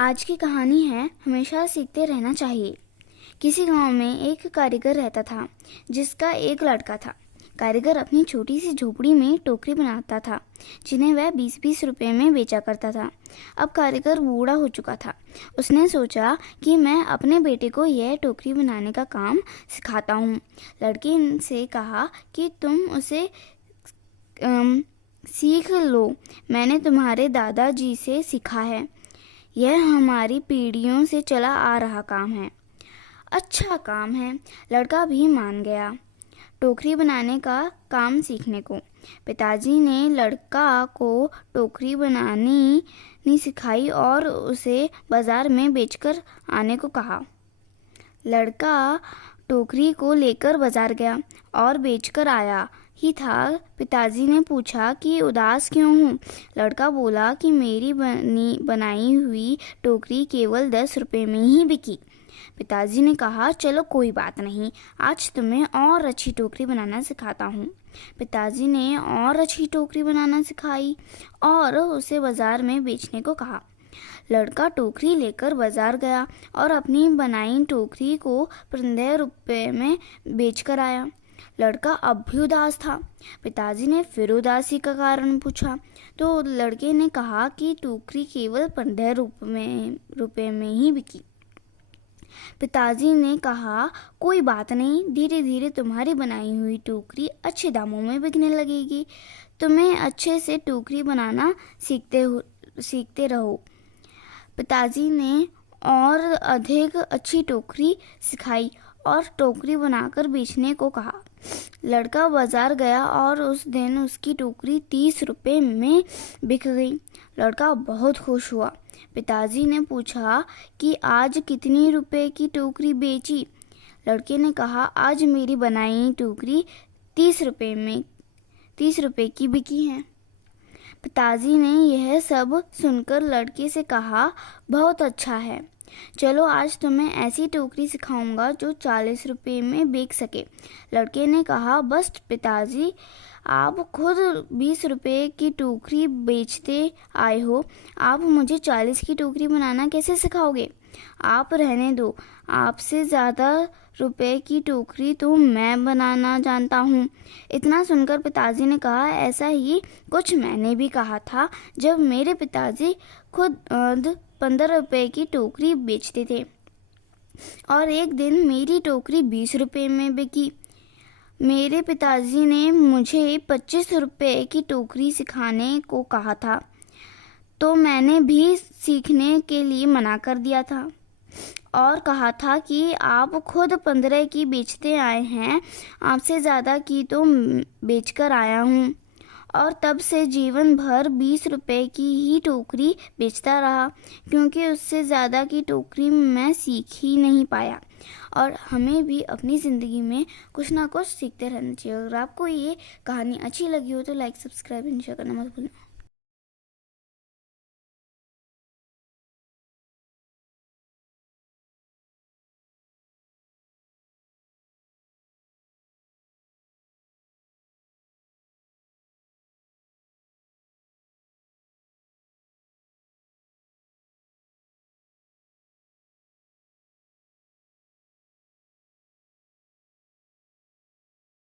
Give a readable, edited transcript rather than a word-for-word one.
आज की कहानी है हमेशा सीखते रहना चाहिए। किसी गांव में एक कारीगर रहता था जिसका एक लड़का था। कारीगर अपनी छोटी सी झोपड़ी में टोकरी बनाता था जिन्हें वह 20-20 रुपए में बेचा करता था। अब कारीगर बूढ़ा हो चुका था। उसने सोचा कि मैं अपने बेटे को यह टोकरी बनाने का काम सिखाता हूँ। लड़के से कहा कि तुम उसे सीख लो, मैंने तुम्हारे दादाजी से सीखा है। यह हमारी पीढ़ियों से चला आ रहा काम है। अच्छा काम है, लड़का भी मान गया टोकरी बनाने का काम सीखने को। पिताजी ने लड़का को टोकरी बनानी सिखाई और उसे बाजार में बेचकर आने को कहा। लड़का टोकरी को लेकर बाजार गया और बेचकर आया ही था। पिताजी ने पूछा कि उदास क्यों हूँ। लड़का बोला कि मेरी बनाई हुई टोकरी केवल 10 रुपए में ही बिकी। पिताजी ने कहा, चलो कोई बात नहीं, आज तुम्हें और अच्छी टोकरी बनाना सिखाता हूँ। पिताजी ने और अच्छी टोकरी बनाना सिखाई और उसे बाजार में बेचने को कहा। लड़का टोकरी लेकर बाजार गया और अपनी बनाई टोकरी को 15 रुपए में बेचकर आया। लड़का अब भी उदास था। पिताजी ने फिर उदासी का कारण पूछा तो लड़के ने कहा कि टोकरी केवल 15 रुपए में ही बिकी। पिताजी ने कहा, कोई बात नहीं, धीरे धीरे तुम्हारी बनाई हुई टोकरी अच्छे दामों में बिकने लगेगी। तुम्हें अच्छे से टोकरी बनाना सीखते रहो। पिताजी ने और अधिक अच्छी टोकरी सिखाई और टोकरी बनाकर बेचने को कहा। लड़का बाजार गया और उस दिन उसकी टोकरी 30 रुपए में बिक गई। लड़का बहुत खुश हुआ। पिताजी ने पूछा कि आज कितनी रुपए की टोकरी बेची। लड़के ने कहा, आज मेरी बनाई टोकरी 30 रुपए की बिकी है। पिताजी ने यह सब सुनकर लड़के से कहा, बहुत अच्छा है, चलो आज तुम्हें ऐसी टोकरी सिखाऊंगा जो 40 रुपए में बिक सके। लड़के ने कहा, बस पिताजी, आप खुद 20 रुपए की टोकरी बेचते आए हो, आप मुझे 40 की टोकरी बनाना कैसे सिखाओगे? आप रहने दो, आपसे ज़्यादा रुपए की टोकरी तो मैं बनाना जानता हूँ। इतना सुनकर पिताजी ने कहा, ऐसा ही कुछ मैंने भी कहा था जब मेरे पिताजी खुद 15 रुपए की टोकरी बेचते थे और एक दिन मेरी टोकरी 20 रुपए में बिकी। मेरे पिताजी ने मुझे 25 रुपए की टोकरी सिखाने को कहा था तो मैंने भी सीखने के लिए मना कर दिया था और कहा था कि आप खुद 15 की बेचते आए हैं, आपसे ज़्यादा की तो बेचकर आया हूँ। और तब से जीवन भर 20 रुपए की ही टोकरी बेचता रहा, क्योंकि उससे ज़्यादा की टोकरी मैं सीख ही नहीं पाया। और हमें भी अपनी ज़िंदगी में कुछ ना कुछ सीखते रहना चाहिए। अगर आपको ये कहानी अच्छी लगी हो तो लाइक, सब्सक्राइब एंड शेयर करना मत भूलना।